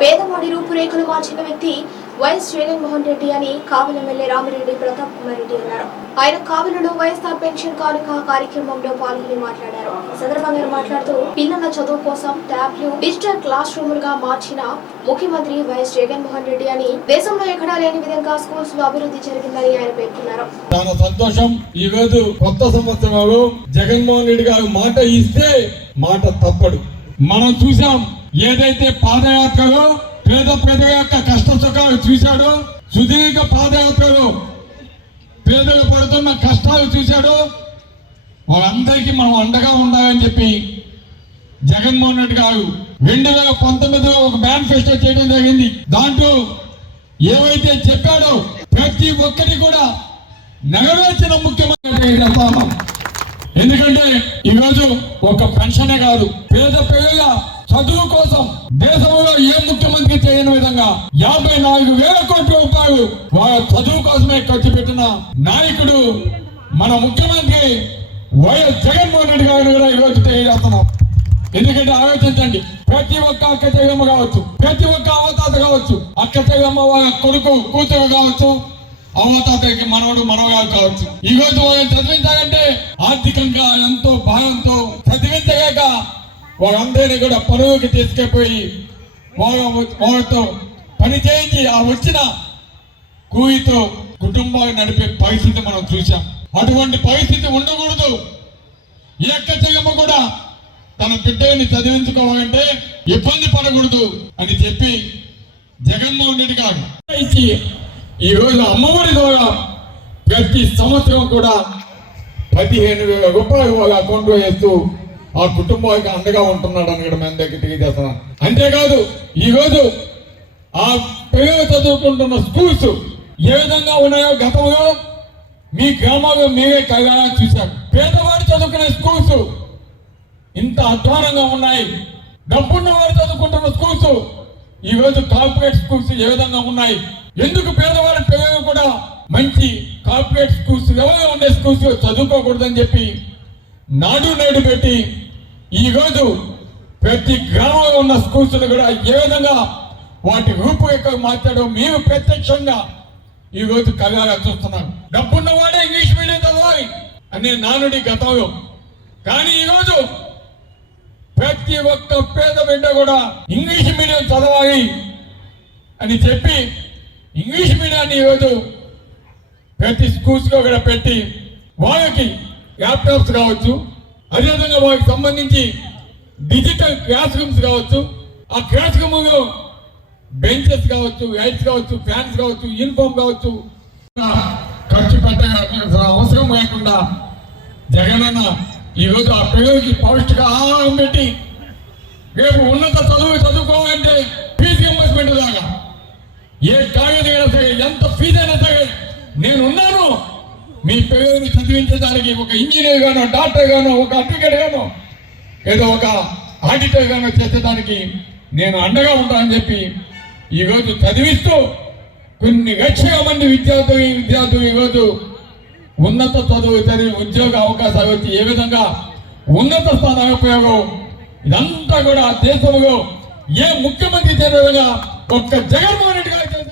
పేదవాడి రూపురేఖలు మార్చిన వ్యక్తి వైఎస్ జగన్మోహన్ రెడ్డి అని కావలి ఎమ్మెల్యే రామిరెడ్డి ప్రతాప్ కుమార్ రెడ్డి అన్నారు. ఆయన కావలిలో వైఎస్ఆర్ పెన్షన్ కానుక కార్యక్రమంలో పాల్గొని మాట్లాడారు. సందర్భంగా మాట్లాడుతూ పిల్లల చదువు కోసం ట్యాబ్లు డిజిటల్ క్లాస్ రూములుగా మార్చిన ముఖ్యమంత్రి వైఎస్ జగన్మోహన్ రెడ్డి అని దేశంలో ఎక్కడా లేని విధంగా స్కూల్స్లో అభివృద్ధి జరిగిందని ఆయన పేర్కొన్నారు. చాలా సంతోషం. ఈ రోజు కొత్త సంవత్సరంలో జగన్మోహన్ రెడ్డి గారు మాట ఇస్తే మాట తప్పడు. మనం చూసాం ఏదైతే పాదయాత్రలో పేద పేద యొక్క కష్ట సుఖాలు చూశాడో సుదీర్ఘ పాదయాత్రలో పేదలు పడుతున్న కష్టాలు చూశాడో వాళ్ళందరికీ మనం అండగా ఉండాలని చెప్పి జగన్మోహన్ రెడ్డి గారు రెండు వేల పంతొమ్మిదిలో ఒక మేనిఫెస్టో చేయడం జరిగింది. దాంట్లో ఏవైతే చెప్పాడో ప్రతి ఒక్కటి కూడా నెరవేర్చిన ముఖ్యమంత్రి ఎందుకంటే ఈరోజు ఒక పెన్షనే కాదు పేద పేద చదువు కోసం దేశంలో ఏ ముఖ్యమంత్రి చేయని విధంగా యాభై నాలుగు వేల కోట్ల రూపాయలు వాళ్ళ చదువు కోసమే ఖర్చు పెట్టిన నాయకుడు మన ముఖ్యమంత్రి వైఎస్ జగన్మోహన్ రెడ్డి గారు కూడా ఈరోజు తెలియజేస్తున్నాం. ఎందుకంటే ఆలోచించండి ప్రతి ఒక్క అక్క చెల్లెమ్మ కావచ్చు ప్రతి ఒక్క అవతాత కావచ్చు అక్క చెల్లెమ్మ వాళ్ళ కొడుకు కూతురు కావచ్చు అవతాతకి మనవడు మనవగా కావచ్చు. ఈ రోజు వాళ్ళని చదివించాలంటే ఆర్థికంగా ఎంతో భారంతో చదివించలేక వారందరినీ కూడా పరువుకి తీసుకెళ్ళిపోయి వాళ్ళ వాళ్ళతో పని చేయించి ఆ వచ్చిన కూయితో కుటుంబాన్ని నడిపే పరిస్థితి మనం చూసాం అటువంటి పరిస్థితి ఉండకూడదు. ఈ చెల్లెమ్మ కూడా తన బిడ్డని చదివించుకోవాలంటే ఇబ్బంది పడకూడదు అని చెప్పి జగన్మోహన్ రెడ్డి గారు. ఇచ్చి ఈ రోజు అమ్మఒడి ద్వారా ప్రతి సంవత్సరం కూడా పదిహేను వేల రూపాయలు వాళ్ళ అకౌంట్లో వేస్తూ ఆ కుటుంబానికి అండగా ఉంటున్నాడు అని కూడా మేము దగ్గర తెలియజేస్తున్నాం. అంతేకాదు ఈ రోజు ఆ పిల్లలు చదువుకుంటున్న స్కూల్స్ ఏ విధంగా ఉన్నాయో గతంలో మీ గ్రామాల్లో మీరే కళ్ళగా చూశారు. పేదవాడు చదువుకునే స్కూల్స్ ఇంత అధ్వానంగా ఉన్నాయి. డబ్బున్న వారు చదువుకుంటున్న స్కూల్స్ ఈ రోజు కార్పొరేట్ స్కూల్స్ ఏ విధంగా ఉన్నాయి? ఎందుకు పేదవారి పిల్లలు కూడా మంచి కార్పొరేట్ స్కూల్స్ ఎవరో ఉండే స్కూల్స్ చదువుకోకూడదని చెప్పి నాడు నేడు పెట్టి ఈ రోజు ప్రతి గ్రామంలో ఉన్న స్కూల్స్ కూడా ఏ విధంగా వాటి రూపురేఖ మార్చడం మేము ప్రత్యక్షంగా ఈ రోజు చూస్తున్నాను చూస్తున్నాం. డబ్బున్న వాడే ఇంగ్లీష్ మీడియం చదవాలి అనే నానుడి గతంలో. కానీ ఈ రోజు ప్రతి ఒక్క పేద బిడ్డ కూడా ఇంగ్లీష్ మీడియం చదవాలి అని చెప్పి ఇంగ్లీష్ మీడియాన్ని ఈరోజు ప్రతి స్కూల్స్లో కూడా పెట్టి వాళ్ళకి ల్యాప్టాప్స్ కావచ్చు అదేవిధంగా వాళ్ళకి సంబంధించి డిజిటల్ క్లాస్ రూమ్స్ కావచ్చు ఆ క్లాస్ రూమ్లో బెంచెస్ కావచ్చు లైట్స్ కావచ్చు ఫ్యాన్స్ కావచ్చు యూనిఫామ్ కావచ్చు. ఖర్చు పెట్టగల అవసరం లేకుండా జగనన్న ఈ ఆ పిల్లలకి పౌష్టిక ఆహారం పెట్టి రేపు ఉన్నత చదువు చదువుకోవాలంటే ఫీజు రింబర్స్మెంట్ దాకా ఏ కాగదైనా సరే ఎంత ఫీజు అయినా సరే నేను ఉన్నాను మీ పిల్లల్ని చదివించడానికి ఒక ఇంజనీర్ గానో డాక్టర్ గానో ఒక అడ్వకేట్ గానో ఏదో ఒక ఆడిటర్ గానో చేసేదానికి నేను అండగా ఉంటానని చెప్పి ఈరోజు చదివిస్తూ కొన్ని లక్షల మంది విద్యార్థులు విద్యార్థులు ఈరోజు ఉన్నత చదువు చదివి ఉద్యోగ అవకాశాలు వచ్చి ఏ విధంగా ఉన్నత స్థానానికి ఉపయోగం ఇదంతా కూడా దేశంలో ఏ ముఖ్యమంత్రి చేయడం ఒక్క జగన్మోహన్ రెడ్డి గారు